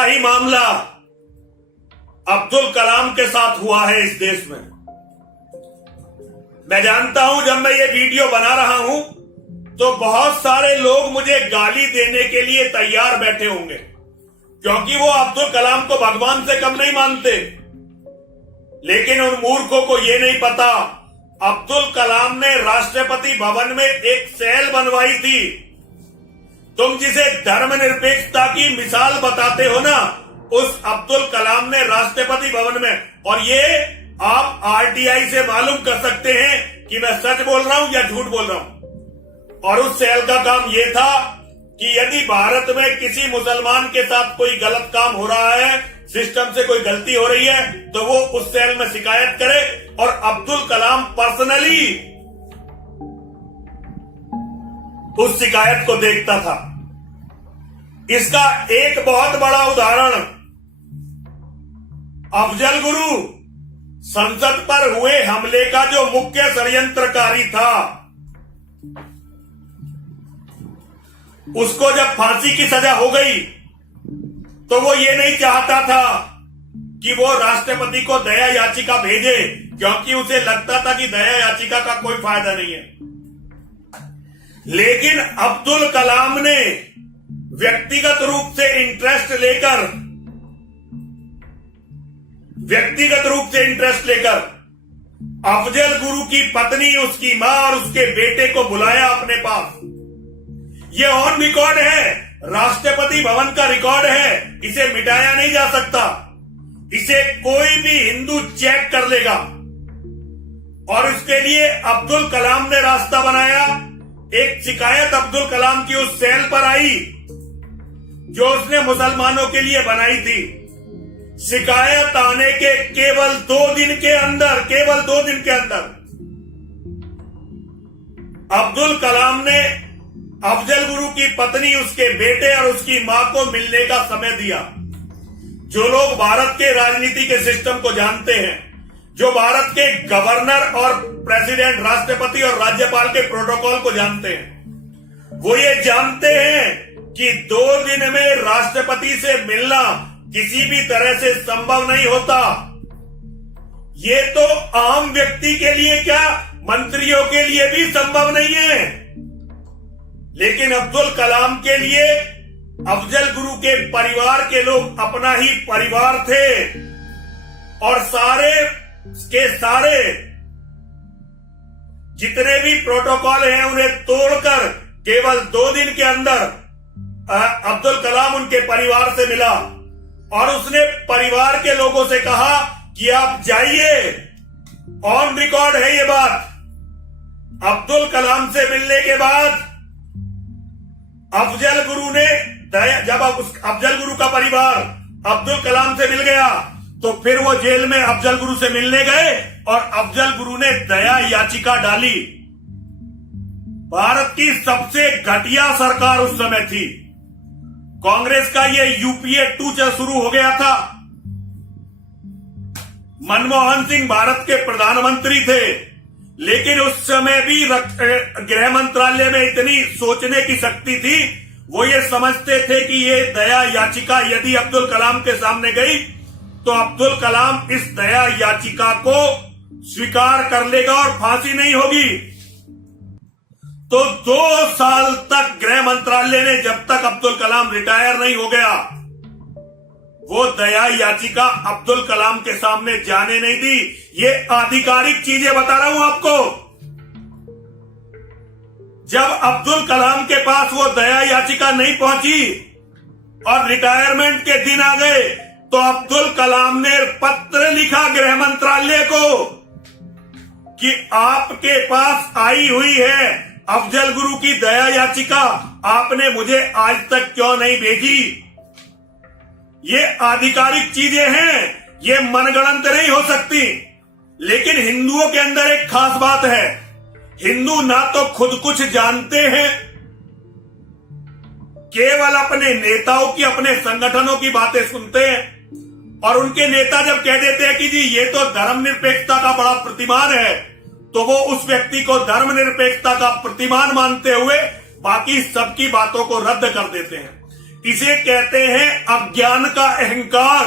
ऐसा ही मामला अब्दुल कलाम के साथ हुआ है इस देश में। मैं जानता हूं जब मैं ये वीडियो बना रहा हूं तो बहुत सारे लोग मुझे गाली देने के लिए तैयार बैठे होंगे, क्योंकि वो अब्दुल कलाम को भगवान से कम नहीं मानते। लेकिन उन मूर्खों को ये नहीं पता, अब्दुल कलाम ने राष्ट्रपति भवन में एक सेल बनवाई थी। तुम जिसे धर्मनिरपेक्षता की मिसाल बताते हो ना, उस अब्दुल कलाम ने राष्ट्रपति भवन में, और ये आप आरटीआई से मालूम कर सकते हैं कि मैं सच बोल रहा हूं या झूठ बोल रहा हूं। और उस सेल का काम यह था कि यदि भारत में किसी मुसलमान के साथ कोई गलत काम हो रहा है, सिस्टम से कोई गलती हो रही है, तो वो उस सेल में शिकायत करे, और अब्दुल कलाम पर्सनली उस शिकायत को देखता था। इसका एक बहुत बड़ा उदाहरण अफजल गुरु संसद पर हुए हमले का जो मुख्य षड्यंत्रकारी था, उसको जब फांसी की सजा हो गई तो वो ये नहीं चाहता था कि वो राष्ट्रपति को दया याचिका भेजे, क्योंकि उसे लगता था कि दया याचिका का कोई फायदा नहीं है। लेकिन अब्दुल कलाम ने व्यक्तिगत रूप से इंटरेस्ट लेकर अफजल गुरु की पत्नी, उसकी मां और उसके बेटे को बुलाया अपने पास। ये ऑन रिकॉर्ड है, राष्ट्रपति भवन का रिकॉर्ड है, इसे मिटाया नहीं जा सकता। इसे कोई भी हिंदू चेक कर लेगा। और इसके लिए अब्दुल कलाम ने रास्ता बनाया। एक शिकायत अब्दुल कलाम की उस सेल पर आई जो उसने मुसलमानों के लिए बनाई थी। शिकायत आने के केवल 2 दिन के अंदर अब्दुल कलाम ने अफजल गुरु की पत्नी, उसके बेटे और उसकी मां को मिलने का समय दिया। जो लोग भारत के राजनीति के सिस्टम को जानते हैं, जो भारत के गवर्नर और प्रेसिडेंट, राष्ट्रपति और राज्यपाल के प्रोटोकॉल को जानते हैं, वो ये जानते हैं कि 2 दिन में राष्ट्रपति से मिलना किसी भी तरह से संभव नहीं होता। ये तो आम व्यक्ति के लिए क्या, मंत्रियों के लिए भी संभव नहीं है। लेकिन अब्दुल कलाम के लिए अफजल गुरु के परिवार के लोग अपना ही परिवार थे, और सारे के सारे जितने भी प्रोटोकॉल हैं उन्हें तोड़कर केवल 2 दिन के अंदर अब्दुल कलाम उनके परिवार से मिला। और उसने परिवार के लोगों से कहा कि आप जाइए, ऑन रिकॉर्ड है ये बात। अब्दुल कलाम से मिलने के बाद अफजल गुरु ने जब अफजल गुरु का परिवार अब्दुल कलाम से मिल गया तो फिर वो जेल में अफजल गुरु से मिलने गए और अफजल गुरु ने दया याचिका डाली। भारत की सबसे घटिया सरकार उस समय थी। कांग्रेस का ये यूपीए 2 शुरू हो गया था। मनमोहन सिंह भारत के प्रधानमंत्री थे, लेकिन उस समय भी गृह मंत्रालय में इतनी सोचने की शक्ति थी, वो ये समझते थे कि ये दया याचिका यदि अब्दुल कलाम के सामने गई तो अब्दुल कलाम इस दया याचिका को स्वीकार कर लेगा और फांसी नहीं होगी। तो 2 साल तक गृह मंत्रालय ने, जब तक अब्दुल कलाम रिटायर नहीं हो गया, वो दया याचिका अब्दुल कलाम के सामने जाने नहीं दी। ये आधिकारिक चीजें बता रहा हूं आपको। जब अब्दुल कलाम के पास वो दया याचिका नहीं पहुंची और रिटायरमेंट के दिन आ गए, तो अब्दुल कलाम ने पत्र लिखा गृह मंत्रालय को कि आपके पास आई हुई है अफजल गुरु की दया याचिका, आपने मुझे आज तक क्यों नहीं भेजी। ये आधिकारिक चीजें हैं, ये मनगढ़ंत नहीं हो सकती। लेकिन हिंदुओं के अंदर एक खास बात है, हिंदू ना तो खुद कुछ जानते हैं, केवल अपने नेताओं की, अपने संगठनों की बातें सुनते हैं। और उनके नेता जब कह देते हैं कि जी ये तो धर्मनिरपेक्षता का बड़ा प्रतिमान है, तो वो उस व्यक्ति को धर्मनिरपेक्षता का प्रतिमान मानते हुए बाकी सबकी बातों को रद्द कर देते हैं। इसे कहते हैं अज्ञान का अहंकार।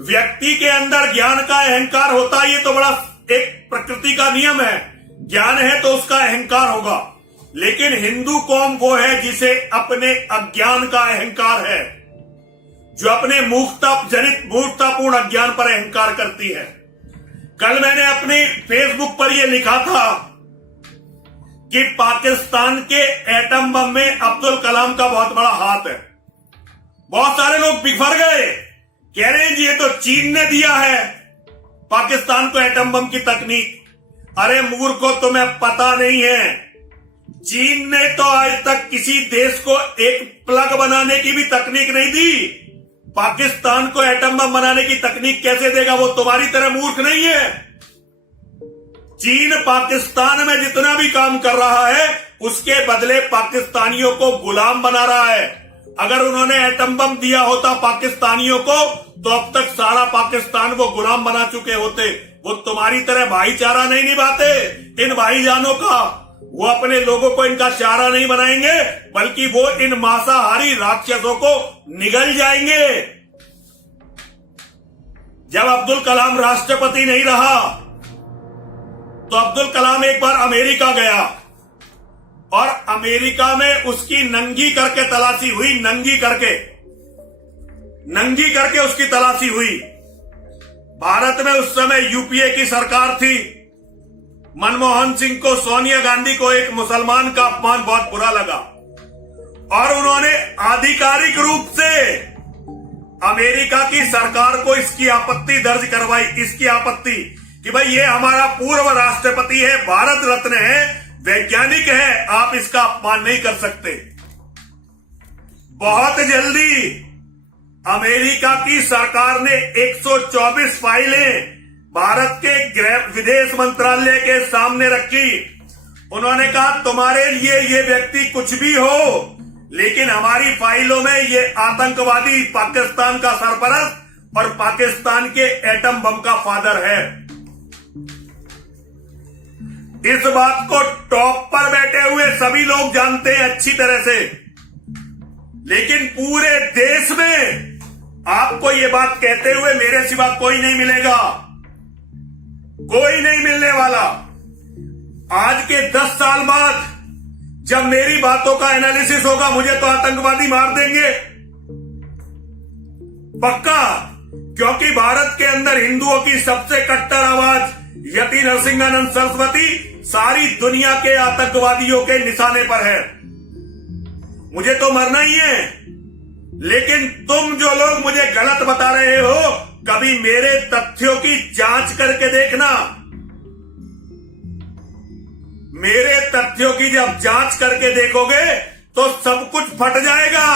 व्यक्ति के अंदर ज्ञान का अहंकार होता है, ये तो बड़ा एक प्रकृति का नियम है। ज्ञान है तो उसका अहंकार होगा, लेकिन हिंदू कौम वो है जिसे अपने अज्ञान का अहंकार है, जो अपने मूर्खतापूर्ण अज्ञान पर अहंकार करती है। कल मैंने अपने फेसबुक पर यह लिखा था कि पाकिस्तान के एटम बम में अब्दुल कलाम का बहुत बड़ा हाथ है। बहुत सारे लोग बिफर गए, कह रहे हैं जी ये तो चीन ने दिया है पाकिस्तान को एटम बम की तकनीक। अरे मूर्खों, तुम्हें पता नहीं है, चीन ने तो आज तक किसी देश को एक प्लग बनाने की भी तकनीक नहीं दी। पाकिस्तान को एटम बम बनाने की तकनीक कैसे देगा? वो तुम्हारी तरह मूर्ख नहीं है। चीन पाकिस्तान में जितना भी काम कर रहा है, उसके बदले पाकिस्तानियों को गुलाम बना रहा है। अगर उन्होंने एटम बम दिया होता पाकिस्तानियों को, तो अब तक सारा पाकिस्तान वो गुलाम बना चुके होते। वो तुम्हारी तरह भाईचारा नहीं निभाते इन भाईजानों का। वो अपने लोगों को इनका चारा नहीं बनाएंगे, बल्कि वो इन मांसाहारी राक्षसों को निगल जाएंगे। जब अब्दुल कलाम राष्ट्रपति नहीं रहा, तो अब्दुल कलाम एक बार अमेरिका गया और अमेरिका में उसकी नंगी करके तलाशी हुई। नंगी करके उसकी तलाशी हुई। भारत में उस समय यूपीए की सरकार थी। मनमोहन सिंह को, सोनिया गांधी को एक मुसलमान का अपमान बहुत बुरा लगा और उन्होंने आधिकारिक रूप से अमेरिका की सरकार को इसकी आपत्ति दर्ज करवाई। इसकी आपत्ति कि भाई ये हमारा पूर्व राष्ट्रपति है, भारत रत्न है, वैज्ञानिक है, आप इसका अपमान नहीं कर सकते। बहुत जल्दी अमेरिका की सरकार ने 124 फाइलें भारत के गृह विदेश मंत्रालय के सामने रखी। उन्होंने कहा तुम्हारे लिए ये व्यक्ति कुछ भी हो, लेकिन हमारी फाइलों में ये आतंकवादी पाकिस्तान का सरपरस्त और पाकिस्तान के एटम बम का फादर है। इस बात को टॉप पर बैठे हुए सभी लोग जानते हैं अच्छी तरह से, लेकिन पूरे देश में आपको ये बात कहते हुए मेरे सिवा कोई नहीं मिलेगा, कोई नहीं मिलने वाला। आज के 10 साल बाद जब मेरी बातों का एनालिसिस होगा, मुझे तो आतंकवादी मार देंगे पक्का, क्योंकि भारत के अंदर हिंदुओं की सबसे कट्टर आवाज यति नरसिंहानंद सरस्वती सारी दुनिया के आतंकवादियों के निशाने पर है। मुझे तो मरना ही है, लेकिन तुम जो लोग मुझे गलत बता रहे हो, कभी मेरे तथ्यों की जांच करके देखना। मेरे तथ्यों की जब जांच करके देखोगे तो सब कुछ फट जाएगा,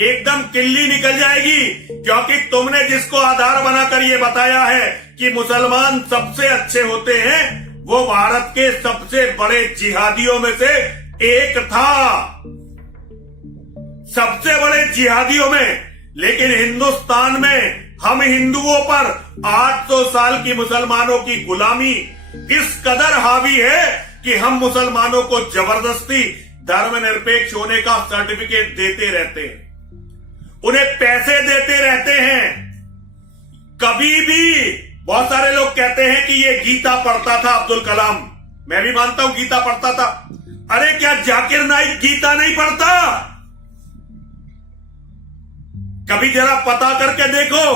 एकदम किल्ली निकल जाएगी। क्योंकि तुमने जिसको आधार बनाकर ये बताया है कि मुसलमान सबसे अच्छे होते हैं, वो भारत के सबसे बड़े जिहादियों में से एक था, सबसे बड़े जिहादियों में। लेकिन हिंदुस्तान में हम हिंदुओं पर 800 साल की मुसलमानों की गुलामी इस कदर हावी है कि हम मुसलमानों को जबरदस्ती धर्मनिरपेक्ष होने का सर्टिफिकेट देते रहते हैं, उन्हें पैसे देते रहते हैं। कभी भी बहुत सारे लोग कहते हैं कि ये गीता पढ़ता था अब्दुल कलाम, मैं भी मानता हूं गीता पढ़ता था। अरे क्या जाकिर नाइक गीता नहीं पढ़ता? कभी जरा पता करके देखो,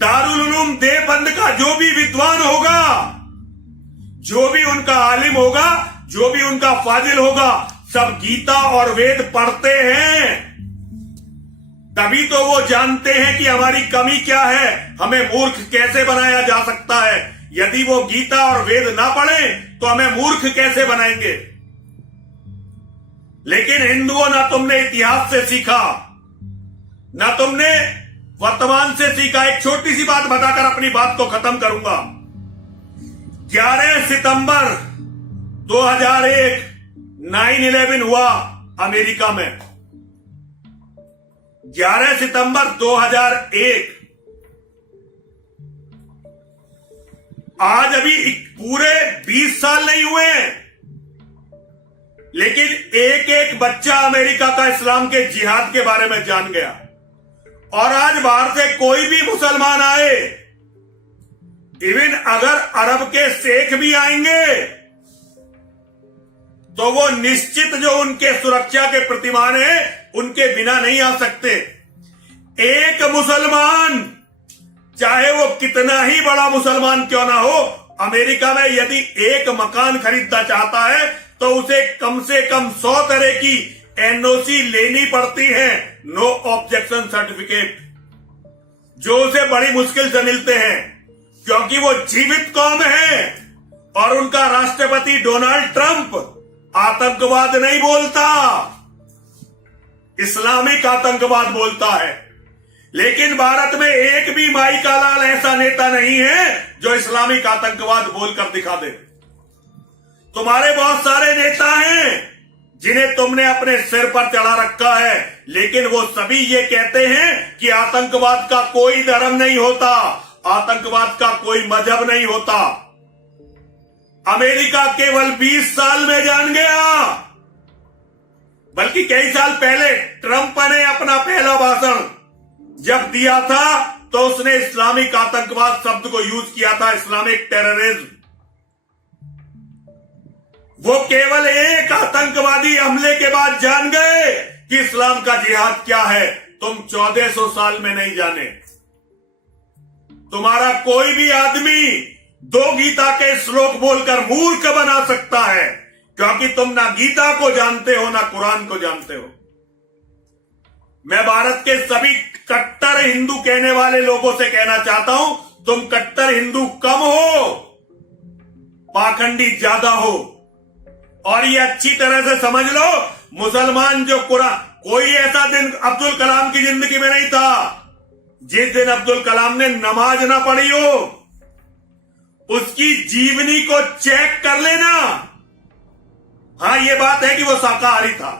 दारुल उलूम देवबंद का जो भी विद्वान होगा, जो भी उनका आलिम होगा, जो भी उनका फाजिल होगा, सब गीता और वेद पढ़ते हैं। तभी तो वो जानते हैं कि हमारी कमी क्या है, हमें मूर्ख कैसे बनाया जा सकता है। यदि वो गीता और वेद ना पढ़े तो हमें मूर्ख कैसे बनाएंगे? लेकिन हिंदुओं, ना तुमने इतिहास से सीखा, ना तुमने वर्तमान से सीखा। एक छोटी सी बात बताकर अपनी बात को खत्म करूंगा। 11 सितंबर 2001 9/11 हुआ अमेरिका में। 11 सितंबर 2001। आज अभी पूरे 20 साल नहीं हुए। लेकिन एक एक बच्चा अमेरिका का इस्लाम के जिहाद के बारे में जान गया। और आज बाहर से कोई भी मुसलमान आए, इवन अगर अरब के शेख भी आएंगे, तो वो निश्चित जो उनके सुरक्षा के प्रतिमान है उनके बिना नहीं आ सकते। एक मुसलमान, चाहे वो कितना ही बड़ा मुसलमान क्यों ना हो, अमेरिका में यदि एक मकान खरीदना चाहता है तो उसे कम से कम 100 तरह की एनओसी लेनी पड़ती है, नो ऑब्जेक्शन सर्टिफिकेट, जो उसे बड़ी मुश्किल से मिलते हैं, क्योंकि वो जीवित कौम है। और उनका राष्ट्रपति डोनाल्ड ट्रंप आतंकवाद नहीं बोलता, इस्लामिक आतंकवाद बोलता है। लेकिन भारत में एक भी माई का लाल ऐसा नेता नहीं है जो इस्लामिक आतंकवाद बोलकर दिखा दे। तुम्हारे बहुत सारे नेता हैं जिन्हें तुमने अपने सिर पर चढ़ा रखा है, लेकिन वो सभी ये कहते हैं कि आतंकवाद का कोई धर्म नहीं होता, आतंकवाद का कोई मजहब नहीं होता। अमेरिका केवल 20 साल में जान गया, बल्कि कई साल पहले ट्रंप ने अपना पहला भाषण जब दिया था तो उसने इस्लामिक आतंकवाद शब्द को यूज किया था, इस्लामिक टेररिज्म। वो केवल एक आतंकवादी हमले के बाद जान गए कि इस्लाम का जिहाद क्या है। तुम 1400 साल में नहीं जाने। तुम्हारा कोई भी आदमी 2 गीता के श्लोक बोलकर मूर्ख बना सकता है, क्योंकि तुम ना गीता को जानते हो ना कुरान को जानते हो। मैं भारत के सभी कट्टर हिंदू कहने वाले लोगों से कहना चाहता हूं, तुम कट्टर हिंदू कम हो, पाखंडी ज्यादा हो। और ये अच्छी तरह से समझ लो, मुसलमान जो कुरान, कोई ऐसा दिन अब्दुल कलाम की जिंदगी में नहीं था जिस दिन अब्दुल कलाम ने नमाज ना पढ़ी हो। उसकी जीवनी को चेक कर लेना। हां, ये बात है कि वो शाकाहारी था,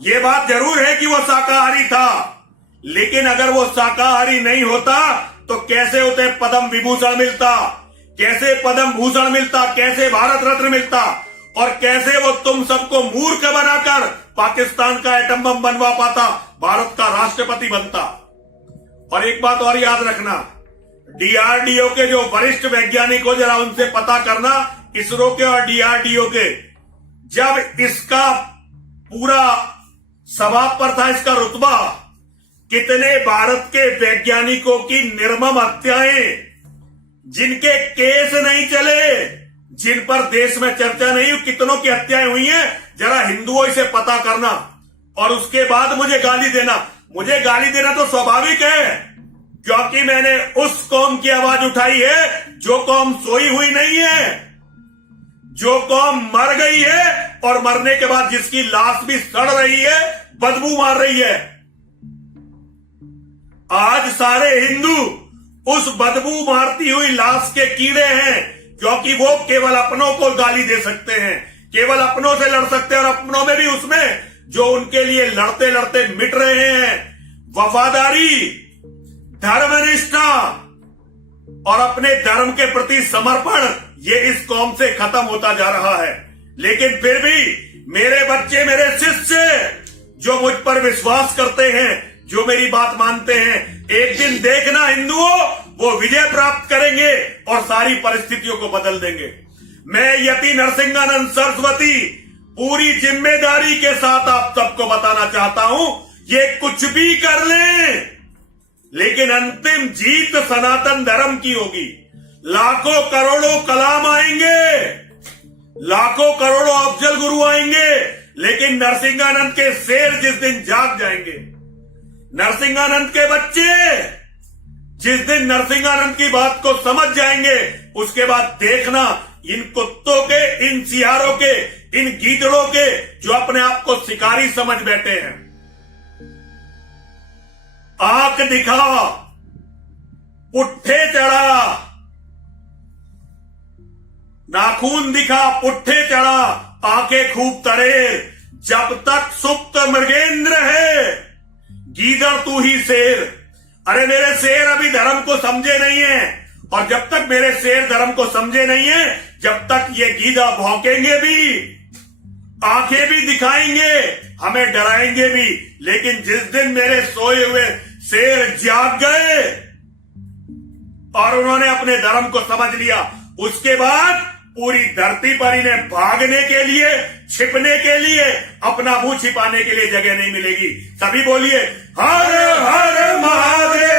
ये बात जरूर है कि वो शाकाहारी था, लेकिन अगर वो शाकाहारी नहीं होता तो कैसे उसे पद्म विभूषण मिलता, कैसे पद्म भूषण मिलता, कैसे भारत रत्न मिलता, और कैसे वो तुम सबको मूर्ख बनाकर पाकिस्तान का एटम बम बनवा पाता, भारत का राष्ट्रपति बनता। और एक बात और याद रखना, डीआरडीओ के जो वरिष्ठ वैज्ञानिक हो, जरा उनसे पता करना, इसरो के और डीआरडीओ के, जब इसका पूरा सभा पर था इसका रुतबा, कितने भारत के वैज्ञानिकों की निर्मम हत्याएं, जिनके केस नहीं चले, जिन पर देश में चर्चा नहीं हुई, कितनों की हत्याएं हुई हैं, जरा हिंदुओं से पता करना। और उसके बाद मुझे गाली देना। मुझे गाली देना तो स्वाभाविक है, क्योंकि मैंने उस कौम की आवाज उठाई है जो कौम सोई हुई नहीं है, जो कौम मर गई है और मरने के बाद जिसकी लाश भी सड़ रही है, बदबू मार रही है। आज सारे हिंदू उस बदबू मारती हुई लाश के कीड़े हैं, क्योंकि वो केवल अपनों को गाली दे सकते हैं, केवल अपनों से लड़ सकते हैं, और अपनों में भी उसमें जो उनके लिए लड़ते लड़ते मिट रहे हैं। वफादारी, धर्मनिष्ठा और अपने धर्म के प्रति समर्पण, ये इस कौम से खत्म होता जा रहा है। लेकिन फिर भी मेरे बच्चे, मेरे शिष्य जो मुझ पर विश्वास करते हैं, जो मेरी बात मानते हैं, एक दिन देखना हिंदुओं, वो विजय प्राप्त करेंगे और सारी परिस्थितियों को बदल देंगे। मैं यति नरसिंहानंद सरस्वती पूरी जिम्मेदारी के साथ आप सबको बताना चाहता हूं, ये कुछ भी कर लें, लेकिन अंतिम जीत सनातन धर्म की होगी। लाखों करोड़ों कलाम आएंगे, लाखों करोड़ों अफजल गुरु आएंगे, लेकिन नरसिंहानंद के शेर जिस दिन जाग जाएंगे, नरसिंहानंद के बच्चे जिस दिन नरसिंहानंद की बात को समझ जाएंगे, उसके बाद देखना इन कुत्तों के, इन सियारों के, इन गीदड़ों के, जो अपने आप को शिकारी समझ बैठे हैं, आंख दिखा, पुट्ठे चढ़ा, नाखून दिखा, पुट्ठे चढ़ा, आंखें खूब तरे, जब तक सुप्त मृगेंद्र है, गीदड़ तू ही शेर। अरे मेरे शेर अभी धर्म को समझे नहीं है, और जब तक मेरे शेर धर्म को समझे नहीं है, जब तक ये गीदड़ भौंकेंगे भी। आंखें भी दिखाएंगे, हमें डराएंगे भी, लेकिन जिस दिन मेरे सोए हुए शेर जाग गए और उन्होंने अपने धर्म को समझ लिया, उसके बाद पूरी धरती पर इन्हें भागने के लिए, छिपने के लिए, अपना मुंह छिपाने के लिए जगह नहीं मिलेगी। सभी बोलिए हर हर महादेव।